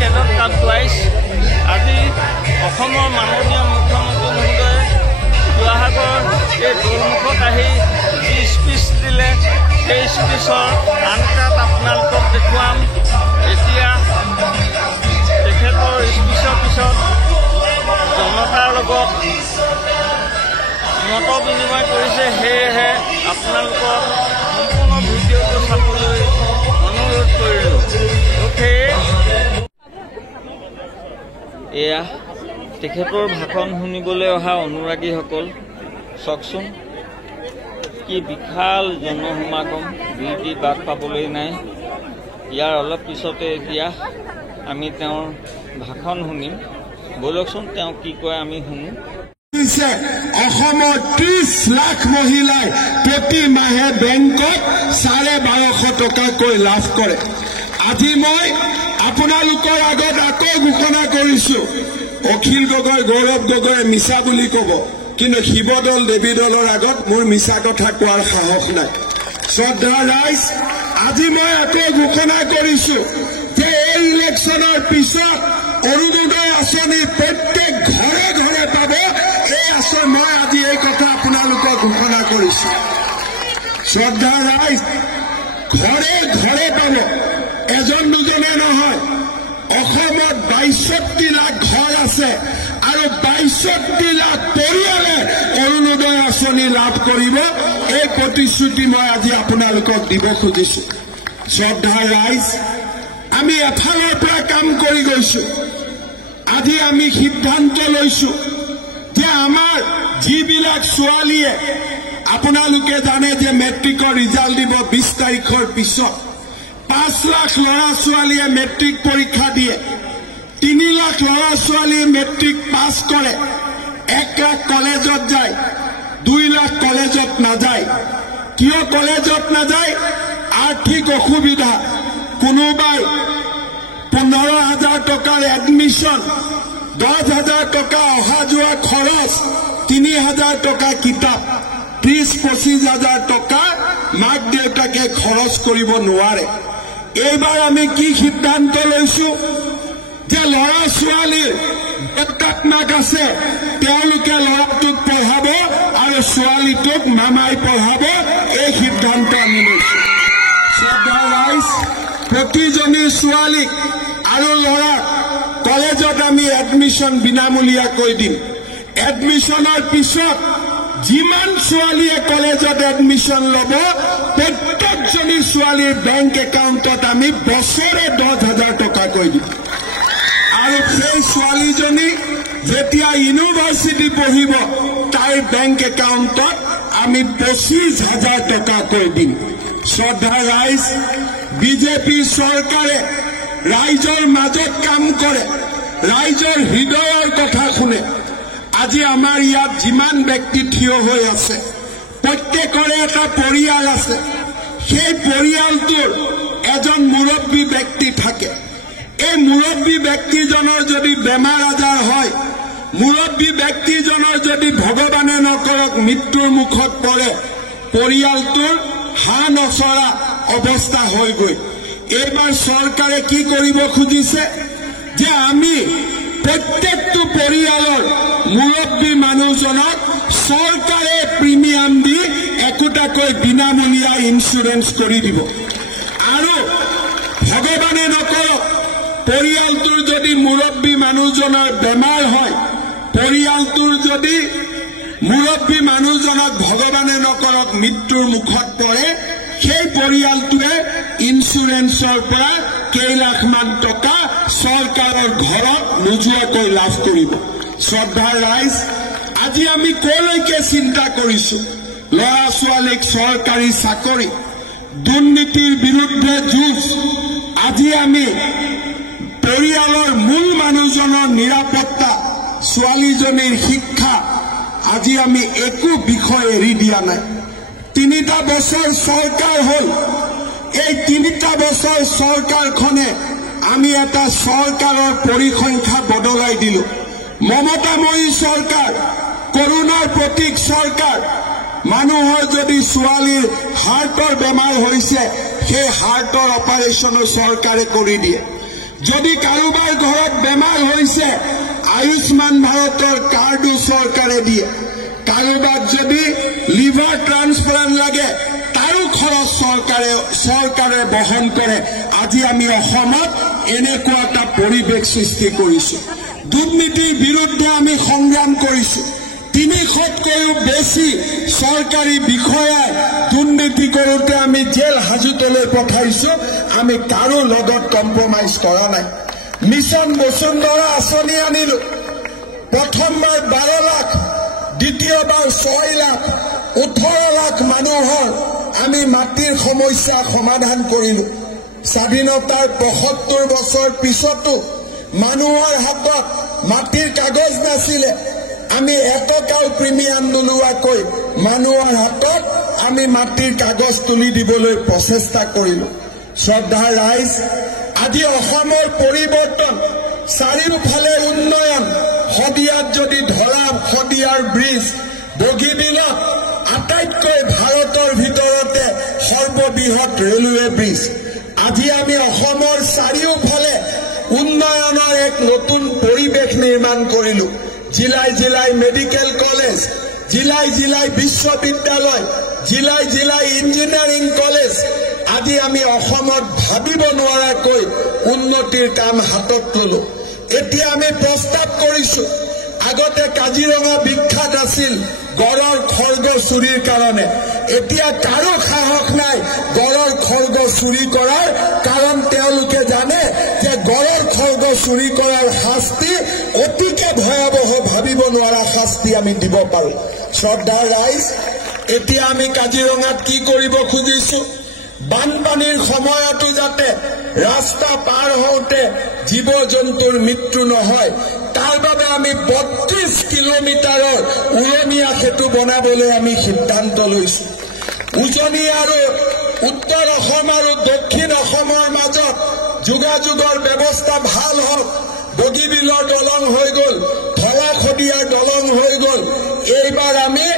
Cadet cup twice আজি অসমৰ মাননীয় মুখ্যমন্ত্ৰী মহোদয়ে শিৱসাগৰ এই দুৰ্মুখত আহি যি স্পিচ দিলে সেই স্পিচৰ আনকাত আপোনালোকক দেখুৱাম। এতিয়া তেখেতৰ স্পিচৰ পিছত জনতাৰ লগত মত বিনিময় কৰিছে, সেয়েহে আপোনালোকক সম্পূৰ্ণ ভিডিঅ'টো চাবলৈ অনুৰোধ কৰিলোঁ। এয়া তেখেতৰ ভাষণ শুনিবলৈ অহা অনুৰাগীসকল, চাওকচোন কি বিশাল জনসমাগম, দুইটি বাট পাবলৈ নাই। ইয়াৰ অলপ পিছতে এতিয়া আমি তেওঁৰ ভাষণ শুনিম। বলকচোন তেওঁ কি কয় আমি শুনো। অসমৰ 30 লাখ মহিলাই প্ৰতি মাহে বেংকত 1250 টকাকৈ লাভ কৰে। আজি মই আপোনালোকৰ আগত আকৌ ঘোষণা কৰিছো, অখিল গগৈ, গৌৰৱ গগৈয়ে মিছা বুলি কব, কিন্তু শিৱদল দেৱী দলৰ আগত মোৰ মিছা কথা কোৱাৰ সাহস নাই। শ্ৰদ্ধা ৰাইজ, আজি মই আকৌ ঘোষণা কৰিছো যে এই ইলেকশ্যনৰ পিছত অৰুণোদয় আঁচনি প্ৰত্যেক ঘৰে ঘৰে পাব। এই আঁচনি মই আজি এই কথা আপোনালোকক ঘোষণা কৰিছো। শ্ৰদ্ধা ৰাইজ, ঘৰে ঘৰে পাব, এজন দুজনে নহয়। অসমত 62 লাখ ঘৰ আছে আৰু 62 লাখ পৰিয়ালে অৰুণোদয় আঁচনি লাভ কৰিব। এই প্ৰতিশ্ৰুতি মই আজি আপোনালোকক দিব খুজিছো। শ্ৰদ্ধা ৰাইজ, আমি এফালৰ পৰা কাম কৰি গৈছো। আজি আমি সিদ্ধান্ত লৈছো যে আমাৰ যিবিলাক ছোৱালীয়ে, আপোনালোকে জানে যে মেট্ৰিকৰ ৰিজাল্ট দিব 20 তাৰিখৰ পিছত। 5 লাখ ল'ৰা ছোৱালীয়ে মেট্ৰিক পৰীক্ষা দিয়ে, 3 লাখ ল'ৰা ছোৱালীয়ে মেট্ৰিক পাছ কৰে, 1 লাখ কলেজত যায়, 2 লাখ কলেজত নাযায়। কিয় কলেজত নাযায়? আৰ্থিক অসুবিধা। কোনোবাই 15,000 টকাৰ এডমিশ্যন, 10,000 টকা অহা যোৱা খৰচ, 3,000 টকা কিতাপ, 30-25,000 টকা মাক দেউতাকে খৰচ কৰিব নোৱাৰে। এইবাৰ আমি কি সিদ্ধান্ত লৈছো যে ল'ৰা ছোৱালীৰ দেউতাক মাক আছে, তেওঁলোকে ল'ৰাটোক পঢ়াব আৰু ছোৱালীটোক মামাই পঢ়াব। এই সিদ্ধান্ত আমি লৈছো। শ্ৰদ্ধা ৰাইজ, প্ৰতিজনী ছোৱালীক আৰু ল'ৰাক কলেজত আমি এডমিশ্যন বিনামূলীয়াকৈ দিম। এডমিশ্যনৰ পিছত যিমান ছোৱালীয়ে কলেজত এডমিশ্যন ল'ব, প্ৰত্যেকজনী ছোৱালীৰ বেংক একাউণ্টত আমি বছৰে 10,000 টকাকৈ দিম। আৰু সেই ছোৱালীজনী যেতিয়া ইউনিভাৰ্চিটি পঢ়িব, তাইৰ বেংক একাউণ্টত আমি 25,000 টকাকৈ দিম। শ্ৰদ্ধা ৰাইজ, বিজেপি চৰকাৰে ৰাইজৰ মাজত কাম কৰে, ৰাইজৰ হৃদয়ৰ কথা শুনে। আজি আমাৰ ইয়াত যিমান ব্যক্তি থিয় হৈ আছে, প্ৰত্যেকৰে এটা পৰিয়াল আছে। সেই পৰিয়ালটোৰ এজন মুৰব্বী ব্যক্তি থাকে। এই মুৰব্বী ব্যক্তিজনৰ যদি বেমাৰ আজাৰ হয়, মুৰব্বী ব্যক্তিজনৰ যদি ভগৱানে নকৰক মৃত্যুৰ মুখত পৰে, পৰিয়ালটোৰ হাঁহ নচৰা অৱস্থা হৈ গৈ। এইবাৰ চৰকাৰে কি কৰিব খুজিছে যে আমি প্ৰত্যেকটো পৰিয়ালৰ মুৰব্বী মানুহজনক চৰকাৰে প্ৰিমিয়াম দি একোটাকৈ বিনামূলীয়া ইঞ্চুৰেঞ্চ কৰি দিব। আৰু ভগৱানে নকৰক পৰিয়ালটোৰ যদি মুৰব্বী মানুহজনৰ বেমাৰ হয়, পৰিয়ালটোৰ যদি মুৰব্বী মানুহজনক ভগৱানে নকৰক মৃত্যুৰ মুখত পৰে, সেই পৰিয়ালটোৱে ইঞ্চুৰেঞ্চৰ পৰা কেইলাখমান টকা চৰকাৰৰ ঘৰত নোযোৱাকৈ লাভ কৰিব। শ্ৰদ্ধা ৰাইজ, আজি আমি কলৈকে চিন্তা কৰিছো? ল'ৰা ছোৱালীক চৰকাৰী চাকৰি, দুৰ্নীতিৰ বিৰুদ্ধে যুঁজ। আজি আমি পৰিয়ালৰ মূল মানুহজনৰ নিৰাপত্তা, ছোৱালীজনীৰ শিক্ষা, আজি আমি একো বিষয় এৰি দিয়া নাই। 3টা বছৰ চৰকাৰ হ'ল। এই 3টা বছৰ চৰকাৰখনে আমি এটা চৰকাৰৰ পৰিসংখ্যা বদলাই দিলো। মমতাময়ী চৰকাৰ, কৰোনাৰ প্ৰতীক চৰকাৰ। মানুহৰ যদি ছোৱালীৰ হাৰ্টৰ বেমাৰ হৈছে, সেই হাৰ্টৰ অপাৰেশ্যনো চৰকাৰে কৰি দিয়ে। যদি কাৰোবাৰ ঘৰত বেমাৰ হৈছে আয়ুষ্মান ভাৰতৰ কাৰ্ডো চৰকাৰে দিয়ে কাৰোবাক যদি লিভাৰ ট্ৰান্সপ্লান্ট লাগে তাৰো খৰচ চৰকাৰে বহন কৰে আজি আমি অসমত এনেকুৱা এটা পৰিৱেশ সৃষ্টি কৰিছো দুৰ্নীতিৰ বিৰুদ্ধে আমি সংগ্ৰাম কৰিছো 300তকৈও বেছি চৰকাৰী বিষয়া দুৰ্নীতি কৰোঁতে আমি জেল হাজতলৈ পঠাইছো আমি কাৰো লগত কম্প্ৰমাইজ কৰা নাই মিছন বসুন্ধৰা আঁচনি আনিলো প্ৰথমবাৰ 12 লাখ দ্বিতীয়বাৰ 6 লাখ 18 লাখ মানুহৰ আমি মাটিৰ সমস্যা সমাধান কৰিলো স্বাধীনতাৰ ৭৫ বছৰ পিছতো মানুহৰ হাতত মাটিৰ কাগজ নাছিলে আমি এটকাও প্ৰিমিয়াম নোলোৱাকৈ মানুহৰ হাতত আমি মাটিৰ কাগজ তুলি দিবলৈ প্ৰচেষ্টা কৰিলো শ্ৰদ্ধা ৰাইজ আজি অসমৰ পৰিৱৰ্তন চাৰিওফালে উন্নয়ন শদিয়াত যদি ধৰা শদিয়াৰ ব্ৰিজ বগীবিলত আটাইতকৈ ভাৰতৰ ভিতৰতে সৰ্ববৃহৎ ৰেলৱে ব্ৰিজ আজি আমি অসমৰ চাৰিওফালে উন্নয়নৰ এক নতুন পৰিৱেশ নিৰ্মাণ কৰিলো জিলাই জিলাই মেডিকেল কলেজ জিলাই জিলাই বিশ্ববিদ্যালয় জিলাই জিলাই ইঞ্জিনিয়াৰিং কলেজ আজি আমি অসমত ভাবিব নোৱাৰাকৈ উন্নতিৰ কাম হাতত ললো এতিয়া আমি প্ৰস্তাৱ কৰিছো আগতে কাজিৰঙা বিখ্যাত আছিল গড়ৰ খৰ্গ চুৰিৰ কাৰণে এতিয়া কাৰো সাহস নাই গড়ৰ খৰ্গ চুৰি কৰাৰ কাৰণ তেওঁলোকে জানে যে গড়ৰ খৰ্গ চুৰি কৰাৰ শাস্তি অতিকে ভয়াৱহ ভাবিব নোৱাৰা শাস্তি আমি দিব পাৰো শ্ৰদ্ধা ৰাইজ এতিয়া আমি কাজিৰঙাত কি কৰিব খুজিছো বানপানীৰ সময়তো যাতে ৰাস্তা পাৰ হওঁতে জীৱ জন্তুৰ মৃত্যু নহয় তাৰ বাবে আমি 32 কিলোমিটাৰৰ উৰণীয়া সেতু বনাবলৈ আমি সিদ্ধান্ত লৈছো উজনি আৰু উত্তৰ অসম আৰু দক্ষিণ অসমৰ মাজত যোগাযোগৰ ব্যৱস্থা ভাল হওক বগীবিলৰ দলং হৈ গ'ল ধলাশদিয়াৰ দলং হৈ গ'ল এইবাৰ আমি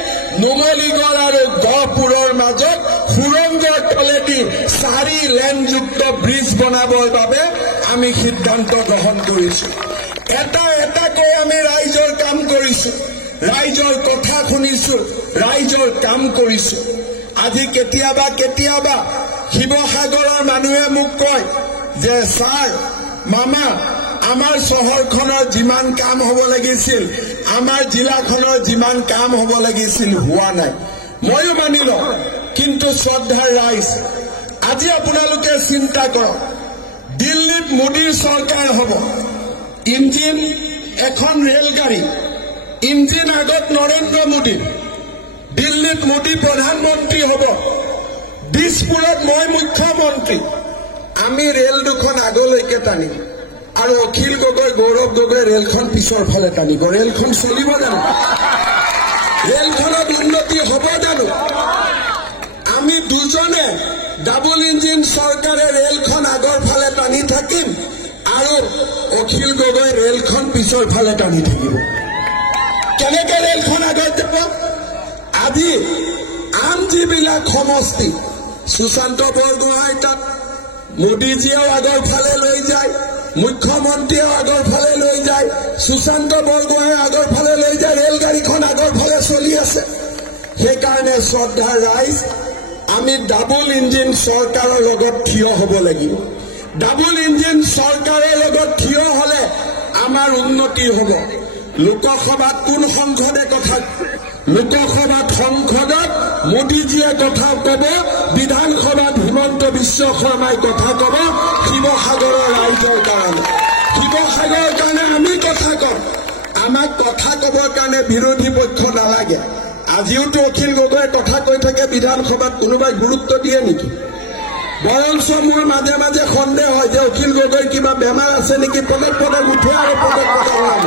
নুমলীগড় আৰু গহপুৰৰ মাজত সুৰংগৰ তলেদি 4 লেনযুক্ত ব্ৰিজ বনাবৰ বাবে আমি সিদ্ধান্ত গ্ৰহণ কৰিছো এটাকৈ আমি ৰাইজৰ কাম কৰিছো ৰাইজৰ কথা শুনিছো ৰাইজৰ কাম কৰিছো আজি কেতিয়াবা শিৱসাগৰৰ মানুহে মোক কয় যে ছাৰ মামা আমাৰ চহৰখনৰ যিমান কাম হ'ব লাগিছিল আমাৰ জিলাখনৰ যিমান কাম হ'ব লাগিছিল হোৱা নাই ময়ো মানিলো কিন্তু শ্ৰদ্ধাৰ ৰাইজ আজি আপোনালোকে চিন্তা কৰক দিল্লীত মোদীৰ চৰকাৰ হ'ব ইঞ্জিন এখন ৰেলগাড়ী ইঞ্জিন আগত নৰেন্দ্ৰ মোদী দিল্লীত মোদী প্ৰধানমন্ত্ৰী হ'ব দিছপুৰত মই মুখ্যমন্ত্ৰী আমি ৰেল দুখন আগলৈকে টানিম আৰু অখিল গগৈ গৌৰৱ গগৈ ৰেলখন পিছৰ ফালে টানিব ৰেলখন চলিব জানো ৰেলখনত উন্নতি হ'ব জানো আমি দুজনে ডাবল ইঞ্জিন চৰকাৰে ৰেলখন আগৰ ফালে টানি থাকিম আৰু অখিল গগৈ ৰেলখন পিছৰ ফালে টানি থাকিব কেনেকে ৰেলখন আগত যাব আজি আন যিবিলাক সমষ্টি সুশান্ত বৰগোহাঁই তাত মোদীজীয়েও আগৰ ফালে লৈ যায় মুখ্যমন্ত্ৰীয়েও আগৰ ফালে লৈ যায় সুশান্ত বৰগোহাঁই আগৰ ফালে লৈ যায় ৰেলগাড়ীখন আগৰ ফালে চলি আছে সেইকাৰণে শ্ৰদ্ধাৰ ৰাইজ আমি ডাবল ইঞ্জিন চৰকাৰৰ লগত থিয় হ'ব লাগিব ডাবল ইঞ্জিন চৰকাৰৰ লগত থিয় হ'লে আমাৰ উন্নতি হ'ব লোকসভাত কোন সংসদে কথা লোকসভাত সংসদত মোদীজীয়ে কথা ক'ব বিধানসভাত হিমন্ত বিশ্ব শৰ্মাই কথা ক'ব শিৱসাগৰৰ ৰাইজৰ কাৰণে আমি কথা কম আমাক কথা ক'বৰ কাৰণে বিৰোধী পক্ষ নালাগে আজিওতো অখিল গগৈয়ে কথা কৈ থাকে বিধানসভাত কোনোবাই গুৰুত্ব দিয়ে নেকি বৰঞ্চ মোৰ মাজে মাজে সন্দেহ হয় যে অখিল গগৈ কিবা বেমাৰ আছে নেকি পদে উঠে আৰু পদে ওলাব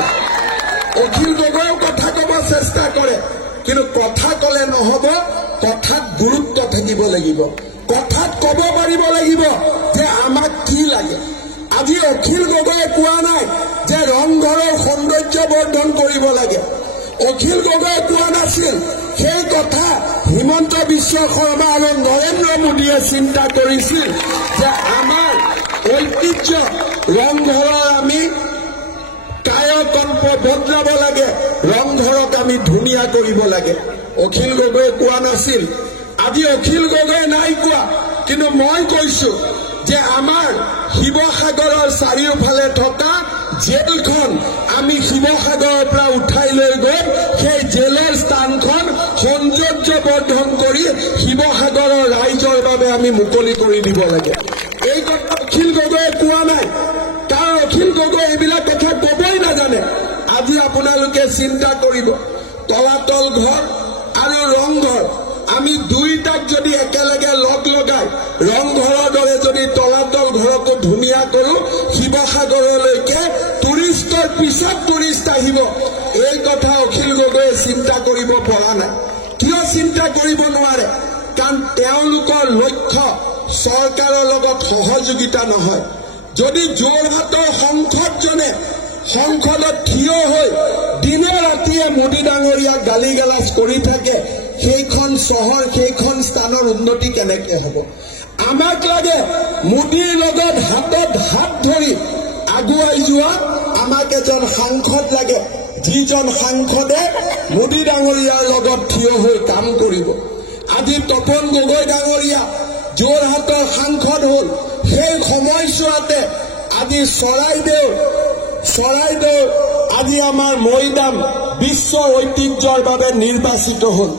অখিল গগৈয়েও কথা ক'ব চেষ্টা কৰে কিন্তু কথা ক'লে নহ'ব কথাত গুৰুত্ব থাকিব লাগিব কথাত ক'ব পাৰিব লাগিব যে আমাক কি লাগে আজি অখিল গগৈয়ে কোৱা নাই যে ৰংঘৰৰ সৌন্দৰ্য বৰ্ধন কৰিব লাগে অখিল গগৈয়ে কোৱা নাছিল সেই কথা হিমন্ত বিশ্ব শৰ্মা আৰু নৰেন্দ্ৰ মোদীয়ে চিন্তা কৰিছিল যে আমাৰ ঐতিহ্য ৰংঘৰৰ আমি কায়কল্প বদলাব লাগে, ৰংঘৰক আমি ধুনীয়া কৰিব লাগে। অখিল গগৈয়ে কোৱা নাছিল, আজি অখিল গগৈয়ে নাই কোৱা, কিন্তু মই কৈছো যে আমাৰ শিৱসাগৰৰ চাৰিওফালে থকা জেলখন আমি শিৱসাগৰৰ পৰা উঠাই লৈ গৈ সেই জেলৰ স্থানখন সৌন্দৰ্যবৰ্ধন কৰি শিৱসাগৰৰ ৰাইজৰ বাবে আমি মুকলি কৰি দিব লাগে। এই কথা অখিল গগৈয়ে কোৱা নাই, কাৰণ অখিল গগৈ এইবিলাক কথা কবই নাজানে। আজি আপোনালোকে চিন্তা কৰিব, তলাতল ঘৰ আৰু ৰংঘৰ আমি দুইটাক যদি একেলগে লগ লগাই ৰংঘৰৰ দৰে যদি তলাতল ঘৰকো ধুনীয়া কৰো, শিৱসাগৰলৈকে টুৰিষ্টৰ পিছত টুৰিষ্ট আহিব। এই কথা অখিল গগৈয়ে চিন্তা কৰিব পৰা নাই। কিয় চিন্তা কৰিব নোৱাৰে? কাৰণ তেওঁলোকৰ লক্ষ্য চৰকাৰৰ লগত সহযোগিতা নহয়। যদি যোৰহাটৰ সংসদজনে সংসদত থিয় হৈ দিনে ৰাতিয়ে মোদী ডাঙৰীয়াক গালি গালাজ কৰি থাকে, সেইখন চহৰ সেইখন স্থানৰ উন্নতি কেনেকে হ'ব? আমাক লাগে মোদীৰ লগত হাতত হাত ধৰি আগুৱাই যোৱা আমাক এজন সাংসদ লাগে, যিজন সাংসদে মোদী ডাঙৰীয়াৰ লগত থিয় হৈ কাম কৰিব। আজি তপন গগৈ ডাঙৰীয়া যোৰহাটৰ সাংসদ হ'ল, সেই সময়ছোৱাতে আজি চৰাইদেউ আজি আমাৰ মৈদাম বিশ্ব ঐতিহ্যৰ বাবে নিৰ্বাচিত হ'ল।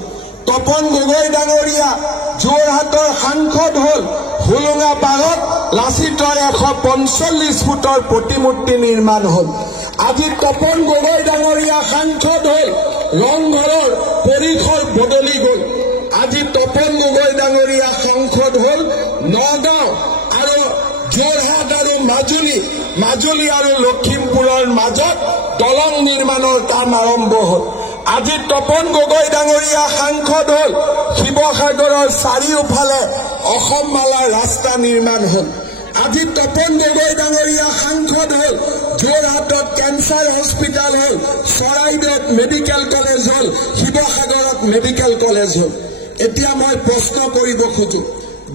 তপন গগৈ ডাঙৰীয়া যোৰহাটৰ সাংসদ হ'ল, হোলোঙা পাৰত লাচিতৰ 145 ফুটৰ প্ৰতিমূৰ্তি নিৰ্মাণ হ'ল। আজি তপন গগৈ ডাঙৰীয়া সাংসদ হ'ল, ৰংঘৰৰ পৰিসৰ বদলি গ'ল। আজি তপন গগৈ ডাঙৰীয়া সাংসদ হ'ল নগাঁও আৰু যোৰহাট আৰু মাজুলী আৰু লখিমপুৰৰ মাজত দলং নিৰ্মাণৰ কাম আৰম্ভ হ'ল। আজি তপন গগৈ ডাঙৰীয়া সাংসদ হ'ল, শিৱসাগৰৰ চাৰিওফালে অসমমালাৰ ৰাস্তা নিৰ্মাণ হ'ল। আজি তপন গগৈ ডাঙৰীয়া সাংসদ হ'ল, যোৰহাটত কেঞ্চাৰ হস্পিটেল হ'ল, চৰাইদেউত মেডিকেল কলেজ হ'ল, শিৱসাগৰত মেডিকেল কলেজ হ'ল। এতিয়া মই প্ৰশ্ন কৰিব খোজো,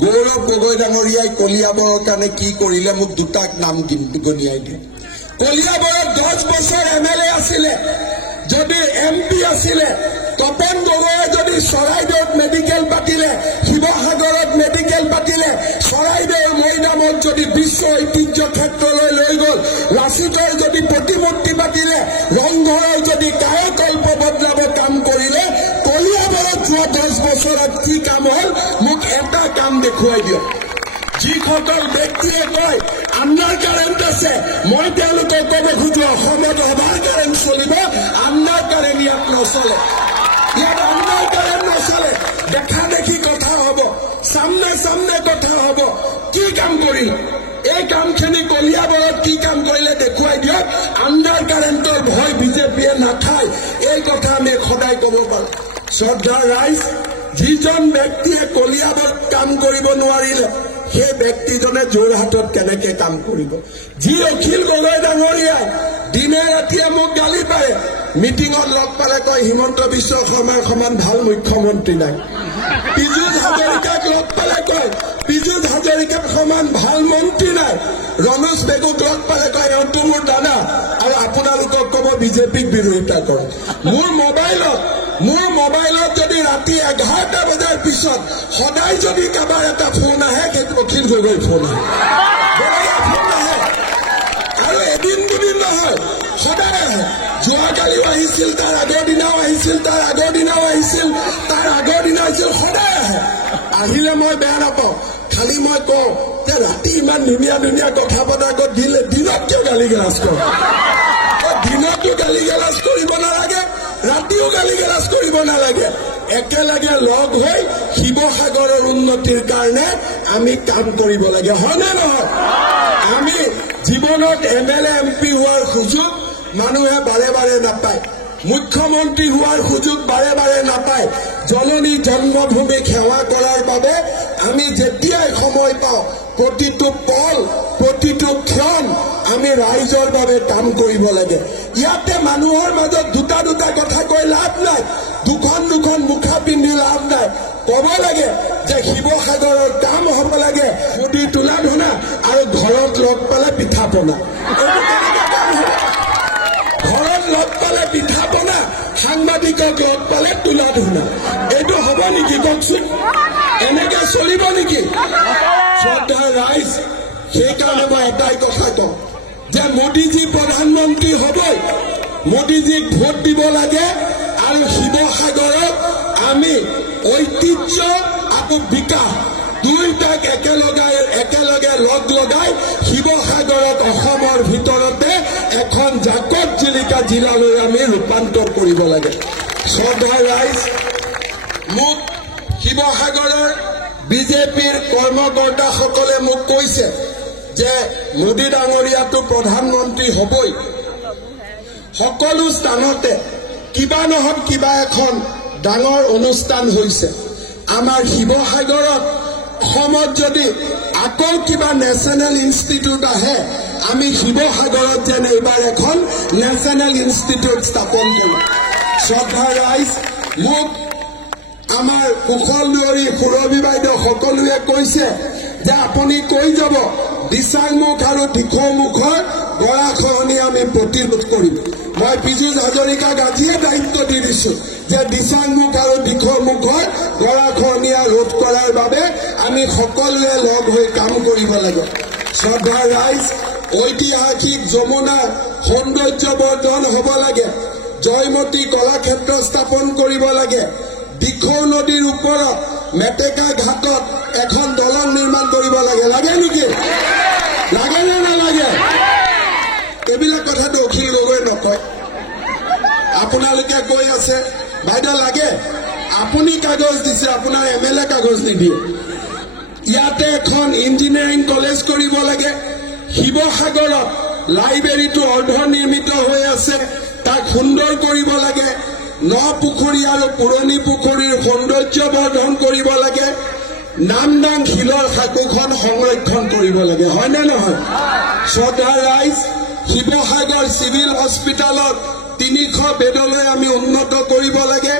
গৌৰৱ গগৈ ডাঙৰীয়াই কলিয়াবৰৰ কাৰণে কি কৰিলে? মোক দুটাক নাম গনিয়াই দিয়ে। কলিয়াবৰত 10 বছৰ MLA আছিলে, যদি MP আছিলে, তপন গগৈয়ে যদি চৰাইদেউত মেডিকেল পাতিলে, শিৱসাগৰত মেডিকেল পাতিলে, চৰাইদেউৰ মৈদামত যদি বিশ্ব ঐতিহ্য ক্ষেত্ৰলৈ লৈ গ'ল, লাচিতৰ যদি প্ৰতিমূৰ্তি পাতিলে, ৰংঘৰৰ যদি কায়কল্প বদলাব কাম কৰিলে, কলিয়াবৰত যোৱা 10 বছৰত কি কাম হ'ল? মোক এটা কাম দেখুৱাই দিয়ক। যিসকল ব্যক্তিয়ে কয় আন্নাৰ কাৰেণ্ট আছে, মই তেওঁলোকক ক'ব খোজো অসমত অভাৰ কাৰেণ্ট চলিব, আন্নাৰ কাৰেণ্ট ইয়াত নচলে। ইয়াত আন্নাৰ কাৰেণ্ট নচলে। দেখা দেখি কথা হ'ব, সামনে কথা হ'ব। কি কাম কৰিল? এই কামখিনি কলিয়াবৰত কি কাম কৰিলে দেখুৱাই দিয়ক। আন্নাৰ কাৰেণ্টৰ ভয় বিজেপিয়ে নাখায়, এই কথা আমি সদায় ক'ব পাৰোঁ। শ্ৰদ্ধাৰ ৰাইজ, যিজন ব্যক্তিয়ে কলিয়াবৰত কাম কৰিব নোৱাৰিলে, সেই ব্যক্তিজনে যোৰহাটত কেনেকে কাম কৰিব? যি অখিল গগৈ ডাঙৰীয়াই দিনে ৰাতিয়ে মোক গালি পাৰে, মিটিঙত লগ পালে কয় হিমন্ত বিশ্ব শৰ্মাৰ সমান ভাল মুখ্যমন্ত্ৰী নাই। পীযুষ হাজৰিকাক লগ পালে কয় পীযুষ হাজৰিকাৰ সমান ভাল মন্ত্ৰী নাই। ৰমেশ বেগুক লগ পালে কয় এওঁটো মোৰ দাদা, আৰু আপোনালোকক ক'ব বিজেপিক বিৰোধিতা কৰে। মোৰ মোবাইলত যদি ৰাতি 11টা বজাৰ পিছত সদায় যদি কাৰোবাৰ এটা ফোন আহে, সেইটো অখিল গগৈ ফোন আহে, আৰু এদিন দুদিন নহয়, সদায় আহে। যোৱাকালিও আহিছিল, তাৰ আগৰ দিনাও আহিছিল, তাৰ আগৰ দিনাও আহিছিল, তাৰ আগৰ দিনা আহিছিল, সদায় আহে। আহিলে মই বেয়া নাপাওঁ, খালি মই কওঁ যে ৰাতি ইমান ধুনীয়া ধুনীয়া কথা পতা দিলে, দিনত কিয় গালি গালাজ কৰে? দিনতো গালি গালাজ কৰিব নালাগে, ৰাতিও গালি গালাজ কৰিব নালাগে। একেলগে লগ হৈ শিৱসাগৰৰ উন্নতিৰ কাৰণে আমি কাম কৰিব লাগে, হয়নে নহয়? আমি জীৱনত MLA MP হোৱাৰ সুযোগ মানুহে বাৰে বাৰে নাপায়, মুখ্যমন্ত্ৰী হোৱাৰ সুযোগ বাৰে বাৰে নাপায়। জননী জন্মভূমিক সেৱা কৰাৰ বাবে আমি যেতিয়াই সময় পাওঁ, প্ৰতিটো পল প্ৰতিটো ক্ষণ আমি ৰাইজৰ বাবে কাম কৰিব লাগে। ইয়াতে মানুহৰ মাজত দুটা কথা কৈ লাভ নাই, দুখন মুখা পিন্ধি লাভ নাই। ক'ব লাগে যে শিৱসাগৰৰ কাম হ'ব লাগে, মুদি তোলা ধনা আৰু ঘৰত লগ পালে পিঠা পনা ঘৰত লগ পালে পিঠা পনা সাংবাদিকক লগ পালে তোলা ধুনা এইটো হ'ব নেকি কওকচোন এনেকে চলিব নেকি শ্ৰদ্ধাৰ ৰাইজ সেইকাৰণে মই এটাই কথা কওঁ যে মোদীজী প্ৰধানমন্ত্ৰী হ'বই মোদীজীক ভোট দিব লাগে আৰু শিৱসাগৰক আমি ঐতিহ্য আৰু বিকাশ দুইটাক একেলগে লগ লগাই শিৱসাগৰক অসমৰ ভিতৰতে এখন জাকত জিলিকা জিলালৈ আমি ৰূপান্তৰ কৰিব লাগে শ্ৰদ্ধাৰ ৰাইজ মোক শিৱসাগৰৰ বিজেপিৰ কৰ্মকৰ্তাসকলে মোক কৈছে যে মোদী ডাঙৰীয়াটো প্ৰধানমন্ত্ৰী হ'বই সকলো স্থানতে কিবা নহওক কিবা এখন ডাঙৰ অনুষ্ঠান হৈছে আমাৰ শিৱসাগৰত অসমত যদি আকৌ কিবা নেশ্যনেল ইনষ্টিটিউট আহে আমি শিৱসাগৰত যেন এইবাৰ এখন নেশ্যনেল ইনষ্টিটিউট স্থাপন কৰিম শ্ৰদ্ধাৰ ৰাইজ মোক আমাৰ কুশল দুৱৰী সুৰভী বাইদেউ সকলোৱে কৈছে যে আপুনি কৈ যাব দিচাংমুখ আৰু দিখৌমুখৰ গৰাখহনি আমি প্ৰতিৰোধ কৰিম মই পীযুষ হাজৰিকাক আজিয়ে দায়িত্ব দি দিছো যে দিচাংমুখ আৰু দিখৌমুখৰ গৰাখহনীয়া ৰোধ কৰাৰ বাবে আমি সকলোৱে লগ হৈ কাম কৰিব লাগে শ্ৰদ্ধাৰ ৰাইজ ঐতিহাসিক যমুনাৰ সৌন্দৰ্যবৰ্ধন হ'ব লাগে জয়মতী কলাক্ষেত্ৰ স্থাপন কৰিব লাগে দিখৌ নদীৰ ওপৰত মেটেকা ঘাটত এখন দলং নিৰ্মাণ কৰিব লাগে লাগে নেকি লাগে নে নালাগে এইবিলাক কথাটো অখিল গগৈ নকয় আপোনালোকে কৈ আছে বাইদেউ লাগে আপুনি কাগজ দিছে আপোনাৰ MLA কাগজ নিদিয়ে ইয়াতে এখন ইঞ্জিনিয়াৰিং কলেজ কৰিব লাগে শিৱসাগৰত লাইব্ৰেৰীটো অৰ্ধনিৰ্মিত হৈ আছে তাক সুন্দৰ কৰিব লাগে ন পুখুৰী আৰু পুৰণি পুখুৰীৰ সৌন্দৰ্য বৰ্ধন কৰিব লাগে নামদাং শিলৰ সাঁকোখন সংৰক্ষণ কৰিব লাগে হয়নে নহয় শ্ৰদ্ধাৰ ৰাইজ শিৱসাগৰ চিভিল হস্পিটেলত 300 বেডলৈ আমি উন্নত কৰিব লাগে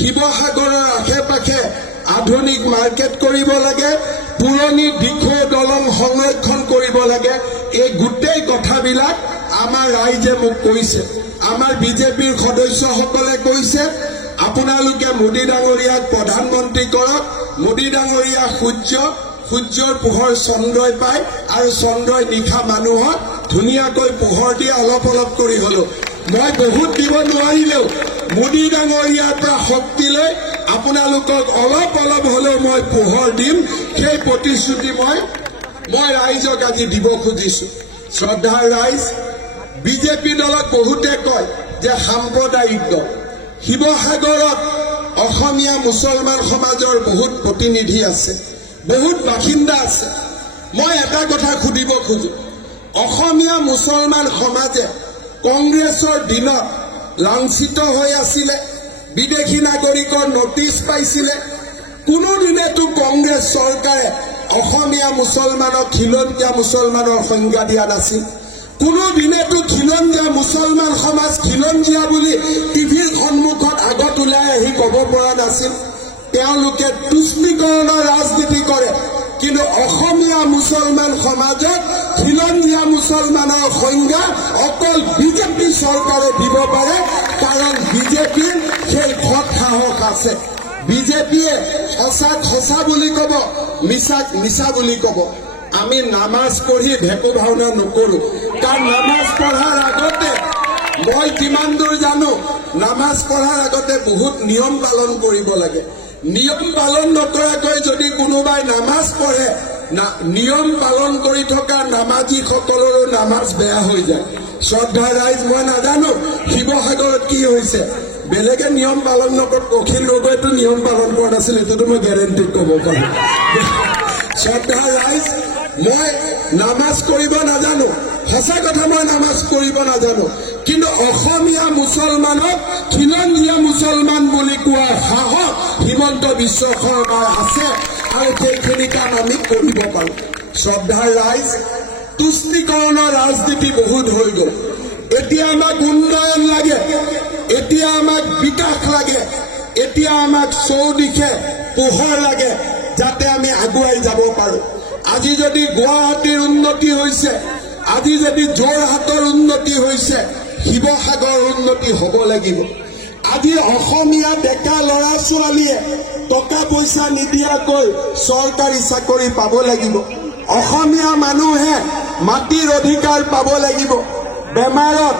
শিৱসাগৰৰ আশে পাশে আধুনিক মাৰ্কেট কৰিব লাগে পুৰণি দিখৌ দলং সংৰক্ষণ কৰিব লাগে এই গোটেই কথাবিলাক আমাৰ ৰাইজে মোক কৈছে আমাৰ বিজেপিৰ সদস্যসকলে কৈছে আপোনালোকে মোদী ডাঙৰীয়াক প্ৰধানমন্ত্ৰী কৰক মোদী ডাঙৰীয়া সূৰ্যৰ পোহৰ চন্দ্ৰই পায় আৰু চন্দ্ৰই নিশা মানুহক ধুনীয়াকৈ পোহৰ দিয়ে অলপ অলপ কৰি হলো মই বহুত দিব নোৱাৰিলেও মোদী ডাঙৰীয়াৰ পৰা শক্তি লৈ আপোনালোকক অলপ অলপ হলেও মই পোহৰ দিম সেই প্ৰতিশ্ৰুতি মই ৰাইজক আজি দিব খুজিছো শ্ৰদ্ধাৰ ৰাইজ বিজেপি দলক বহুতে কয় যে সাম্প্ৰদায়িক দল শিৱসাগৰত অসমীয়া মুছলমান সমাজৰ বহুত প্ৰতিনিধি আছে বহুত বাসিন্দা আছে মই এটা কথা সুধিব খুজো অসমীয়া মুছলমান সমাজে কংগ্ৰেছৰ দিনত লাঞ্ছিত হৈ আছিল বিদেশী নাগৰিকৰ নোটিছ পাইছিল কোনোদিনেতো কংগ্ৰেছ চৰকাৰে অসমীয়া মুছলমানক খিলঞ্জীয়া মুছলমানৰ সংজ্ঞা দিয়া নাছিল কোনোদিনেতো খিলঞ্জীয়া মুছলমান সমাজ খিলঞ্জীয়া বুলি টিভিৰ সন্মুখত আগত ওলাই আহি ক'ব পৰা নাছিল তেওঁলোকে তুষ্টিকৰণৰ ৰাজনীতি কৰে কিন্তু অসমীয়া মুছলমান সমাজত খিলঞ্জীয়া মুছলমানৰ সংজ্ঞা অকল বিজেপি চৰকাৰে দিব পাৰে কাৰণ বিজেপিৰ সেই সৎ সাহস আছে বিজেপিয়ে সঁচাক সঁচা বুলি ক'ব মিছাক মিছা বুলি ক'ব আমি নামাজ পঢ়ি ভেকু ভাওনা নকৰো কাৰণ নামাজ পঢ়াৰ আগতে মই কিমান দূৰ জানো নামাজ পঢ়াৰ আগতে বহুত নিয়ম পালন কৰিব লাগে নিয়ম পালন নকৰাকৈ যদি কোনোবাই নামাজ পঢ়ে নিয়ম পালন কৰি থকা নামাজীসকলৰো নামাজ বেয়া হৈ যায় শ্ৰদ্ধাৰ ৰাইজ মই নাজানো শিৱসাগৰত কি হৈছে বেলেগে নিয়ম পালন নকৰে অখিল গগৈতো নিয়ম পালন কৰা নাছিল এইটোতো মই গেৰেণ্টি ক'ব পাৰো শ্ৰদ্ধাৰ ৰাইজ মই নামাজ কৰিব নাজানো সঁচা কথা মই নামাজ কৰিব নাজানো কিন্তু অসমীয়া মুছলমানক খিলঞ্জীয়া মুছলমান বুলি কোৱাৰ সাহস হিমন্ত বিশ্ব শৰ্মাৰ আছে আৰু সেইখিনি কাম আমি কৰিব পাৰো শ্ৰদ্ধাৰ ৰাইজ তুষ্টিকৰণৰ ৰাজনীতি বহুত হৈ গ'ল এতিয়া আমাক উন্নয়ন লাগে এতিয়া আমাক বিকাশ লাগে এতিয়া আমাক চৌদিশে পোহৰ লাগে যাতে আমি আগুৱাই যাব পাৰো আজি যদি গুৱাহাটীৰ উন্নতি হৈছে আজি যদি যোৰহাটৰ উন্নতি হৈছে শিৱসাগৰৰ উন্নতি হ'ব লাগিব আজি অসমীয়া ডেকা ল'ৰা ছোৱালীয়ে টকা পইচা নিদিয়াকৈ চৰকাৰী চাকৰি পাব লাগিব অসমীয়া মানুহে মাটিৰ অধিকাৰ পাব লাগিব বেমাৰত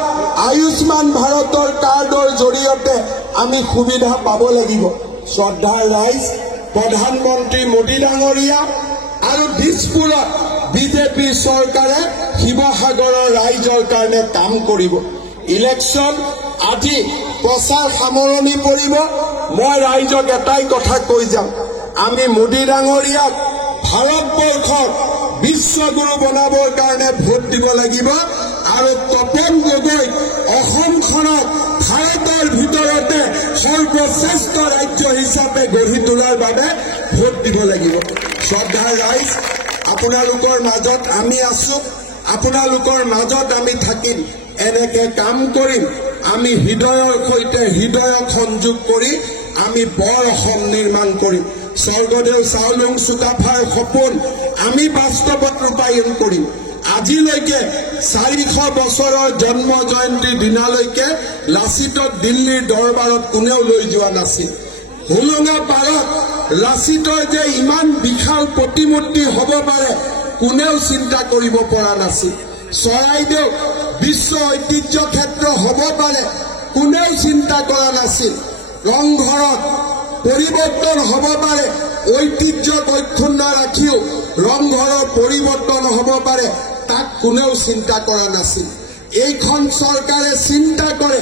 আয়ুষ্মান ভাৰতৰ কাৰ্ডৰ জৰিয়তে আমি সুবিধা পাব লাগিব শ্ৰদ্ধাৰ ৰাইজ প্ৰধানমন্ত্ৰী মোদী ডাঙৰীয়া আৰু দিছপুৰত বিজেপি চৰকাৰে শিৱসাগৰৰ ৰাইজৰ কাৰণে কাম কৰিব ইলেকশ্যন আজি প্ৰচাৰ সামৰণি পৰিব মই ৰাইজক এটাই কথা কৈ যাম আমি মোদী ডাঙৰীয়াক ভাৰতবৰ্ষক বিশ্বগুৰু বনাবৰ কাৰণে ভোট দিব লাগিব আৰু তপন গগৈ অসমখনক ভাৰতৰ ভিতৰতে সৰ্বশ্ৰেষ্ঠ ৰাজ্য হিচাপে গঢ়ি তোলাৰ বাবে ভোট দিব লাগিব শ্ৰদ্ধাৰ ৰাইজ আপোনালোকৰ মাজত আমি আছো আপোনালোকৰ মাজত আমি থাকিম এনেকে কাম কৰিম আমি হৃদয়ৰ সৈতে হৃদয়ক সংযোগ কৰি আমি বৰ অসম নিৰ্মাণ কৰিম স্বৰ্গদেউ চাওলুং চুকাফাৰ সপোন আমি বাস্তৱত ৰূপায়ণ কৰিম আজিলৈকে 400 বছৰৰ জন্ম জয়ন্তীৰ দিনালৈকে লাচিতক দিল্লীৰ দৰবাৰত কোনেও লৈ যোৱা নাছিল হুলুঙা পাৰত লাচিতৰ যে ইমান বিশাল প্ৰতিমূৰ্তি হ'ব পাৰে কোনেও চিন্তা কৰিব পৰা নাছিল চৰাইদেউ বিশ্ব ঐতিহ্য ক্ষেত্ৰ হ'ব পাৰে কোনেও চিন্তা কৰা নাছিল ৰংঘৰত পৰিৱৰ্তন হ'ব পাৰে ঐতিহ্যক অক্ষুণ্ণ ৰাখিও ৰংঘৰৰ পৰিৱৰ্তন হ'ব পাৰে তাক কোনেও চিন্তা কৰা নাছিল এইখন চৰকাৰে চিন্তা কৰে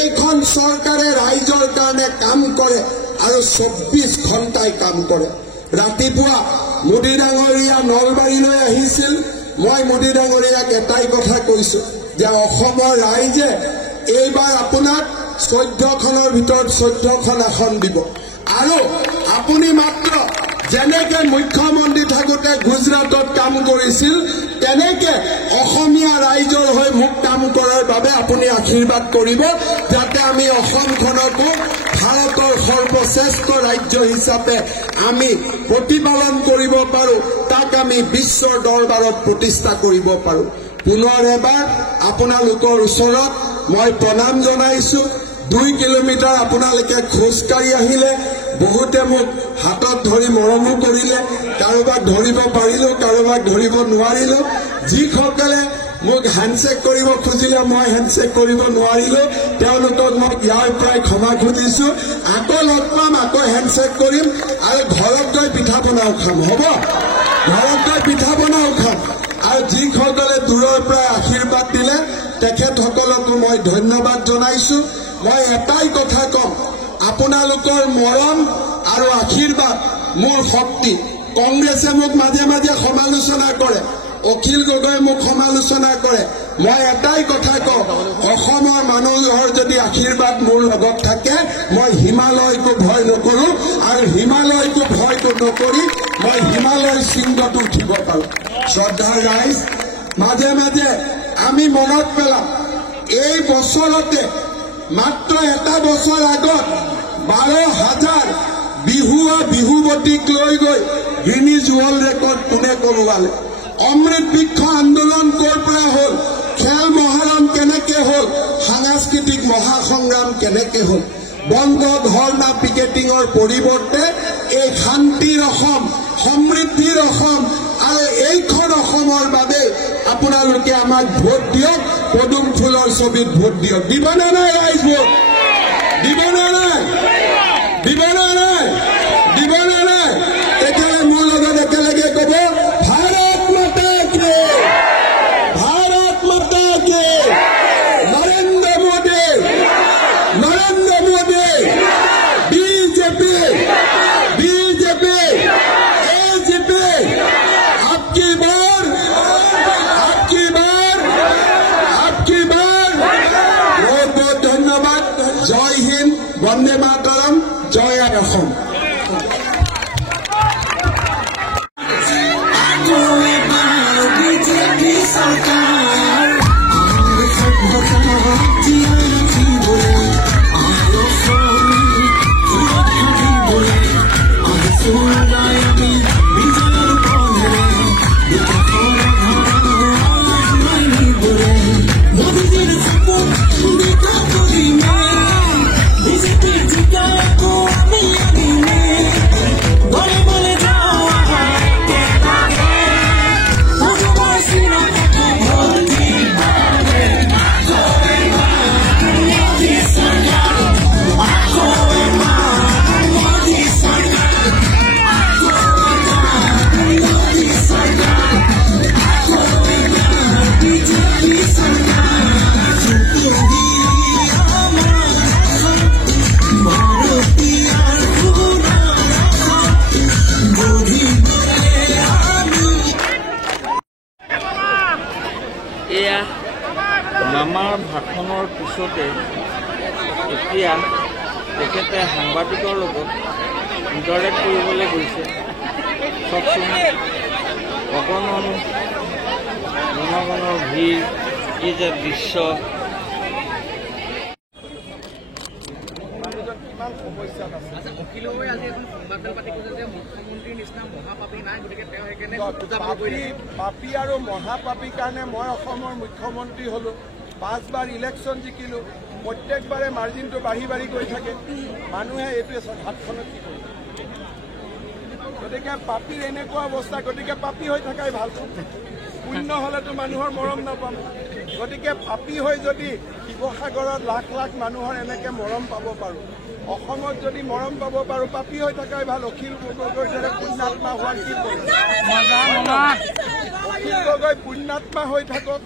এইখন চৰকাৰে ৰাইজৰ কাৰণে কাম কৰে আৰু 24 ঘণ্টাই কাম কৰে ৰাতিপুৱা মোদী ডাঙৰীয়া নলবাৰীলৈ আহিছিল মই মোদী ডাঙৰীয়াক এটাই কথা কৈছো যে অসমৰ ৰাইজে এইবাৰ আপোনাক 14খনৰ ভিতৰত 14খন আসন দিব আৰু আপুনি মাত্ৰ যেনেকে মুখ্যমন্ত্ৰী থাকোতে গুজৰাটত কাম কৰিছিল তেনেকে অসমীয়া ৰাইজৰ হৈ মোক কাম কৰাৰ বাবে আপুনি আশীৰ্বাদ কৰিব যাতে আমি অসমখনকো ভাৰতৰ সৰ্বশ্ৰেষ্ঠ ৰাজ্য হিচাপে আমি প্ৰতিপালন কৰিব পাৰো তাক আমি বিশ্বৰ দৰবাৰত প্ৰতিষ্ঠা কৰিব পাৰো পুনৰ এবাৰ আপোনালোকৰ ওচৰত মই প্ৰণাম জনাইছো 2 কিলোমিটাৰ আপোনালোকে খোজকাঢ়ি আহিলে বহুতে মোক হাতত ধৰি মৰমো কৰিলে কাৰোবাক ধৰিব পাৰিলো কাৰোবাক ধৰিব নোৱাৰিলো যিসকলে মোক হেণ্ডশেক কৰিব খুজিলে মই হেণ্ডশেক কৰিব নোৱাৰিলো তেওঁলোকক মই ইয়াৰ পৰাই ক্ষমা খুজিছো আকৌ লগ পাম আকৌ হেণ্ডশেক কৰিম আৰু ঘৰত গৈ পিঠা পনাও খাম হ'ব ঘৰত গৈ পিঠা পনাও খাম আৰু যিসকলে দূৰৰ পৰা আশীৰ্বাদ দিলে তেখেতসকলকো মই ধন্যবাদ জনাইছো মই এটাই কথা কম আপোনালোকৰ মৰম আৰু আশীৰ্বাদ মোৰ শক্তি কংগ্ৰেছে মোক মাজে মাজে সমালোচনা কৰে অখিল গগৈ মোক সমালোচনা কৰে মই এটাই কথা কওঁ অসমৰ মানুহৰ যদি আশীৰ্বাদ মোৰ লগত থাকে মই হিমালয়কো ভয় নকৰো আৰু হিমালয়কো ভয় নকৰি মই হিমালয় শৃংগত উঠিব পাৰো শ্ৰদ্ধাৰ ৰাইজ মাজে মাজে আমি মনত পেলাম এই বছৰতে মাত্ৰ এটা বছৰ আগত 12,000 বিহুৱা বিহুৱতীক লৈ গৈ গিনিজ ৱৰ্ল্ড ৰেকৰ্ড কোনে কৰোৱালে অমৃত বৃক্ষ আন্দোলন ক'ৰ পৰা হ'ল খেল মহাৰণ কেনেকে হ'ল সাংস্কৃতিক মহাসংগ্ৰাম কেনেকে হ'ল বন্ধ ধৰ্ণা পিকেটিঙৰ পৰিৱৰ্তে এই শান্তিৰ অসম সমৃদ্ধিৰ অসম আৰু এইখন অসমৰ বাবে আপোনালোকে আমাক ভোট দিয়ক পদুম ফুলৰ ছবিত ভোট দিয়ক দিবনে নাই ৰাইজ ভোট দিবনে নাই দিবনে নাই দিবনে নাই তেতিয়াহ'লে মোৰ লগত একেলগে ক'ব ভাৰত মাতা কি নৰেন্দ্ৰ মোদী বিজেপি এজিপি আপকি বাৰ বহুত বহুত ধন্যবাদ জয় হিন্দ বন্দে মাতৰম জয় অসম এয়া মামাৰ ভাষণৰ পিছতে এতিয়া তেখেতে সাংবাদিকৰ লগত ইণ্টাৰেক্ট কৰিবলৈ গৈছে। চাওকচোন অগণন জনগণৰ ভিৰ, কি যে দৃশ্য। পাপী আৰু মহাপাপীৰ কাৰণে মই অসমৰ মুখ্যমন্ত্ৰী হলো, 5 বাৰ ইলেকশ্যন জিকিলো, প্ৰত্যেকবাৰে মাৰ্জিনটো বাঢ়ি বাঢ়ি গৈ থাকে। মানুহে এইটোৱে হাতখনত কি কৰিব? গতিকে পাপীৰ এনেকুৱা অৱস্থা, গতিকে পাপী হৈ থকাই ভাল। পুণ্য হলেতো মানুহৰ মৰম নাপাম। গতিকে পাপী হৈ যদি শিৱসাগৰত লাখ লাখ মানুহৰ এনেকে মৰম পাব পাৰো, অসমত যদি মৰম পাব পাৰো, পাপী হৈ থকাই ভাল। অখিল গগৈৰ দৰে পুণ্যাত্মা হোৱাৰ কি অখিল গগৈ পুণ্যাত্মা হৈ থাকক,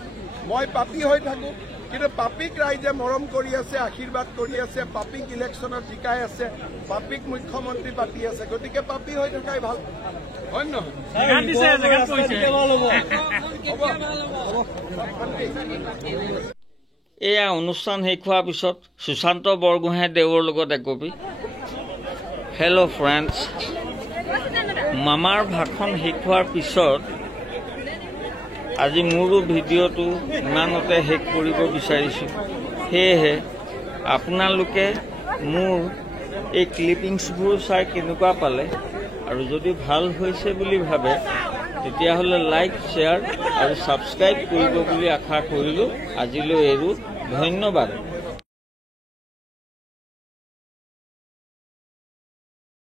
মই পাপী হৈ থাকো। কিন্তু পাপীক ৰাইজে মৰম কৰি আছে, আশীৰ্বাদ কৰি আছে, পাপীক ইলেকশ্যনত জিকাই আছে, পাপীক মুখ্যমন্ত্ৰী পাতি আছে। গতিকে পাপী হৈ থকাই ভাল, হয় নহয়? এয়া অনুষ্ঠান শেষ হোৱাৰ পিছত সুশান্ত বৰগোহাঁই দেৱৰ লগত একপি। হেল্ল' ফ্ৰেণ্ডছ, মামাৰ ভাষণ শেষ হোৱাৰ পিছত আজি মোৰো ভিডিঅ'টো ইমানতে শেষ কৰিব বিচাৰিছোঁ। সেয়েহে আপোনালোকে মোৰ এই ক্লিপিংছবোৰ চাই কেনেকুৱা পালে, আৰু যদি ভাল হৈছে বুলি ভাবে তেতিয়াহ'লে লাইক, শ্বেয়াৰ আৰু ছাবস্ক্ৰাইব কৰিব বুলি আশা কৰিলোঁ। আজিলৈ এৰো, ধন্যবাদ।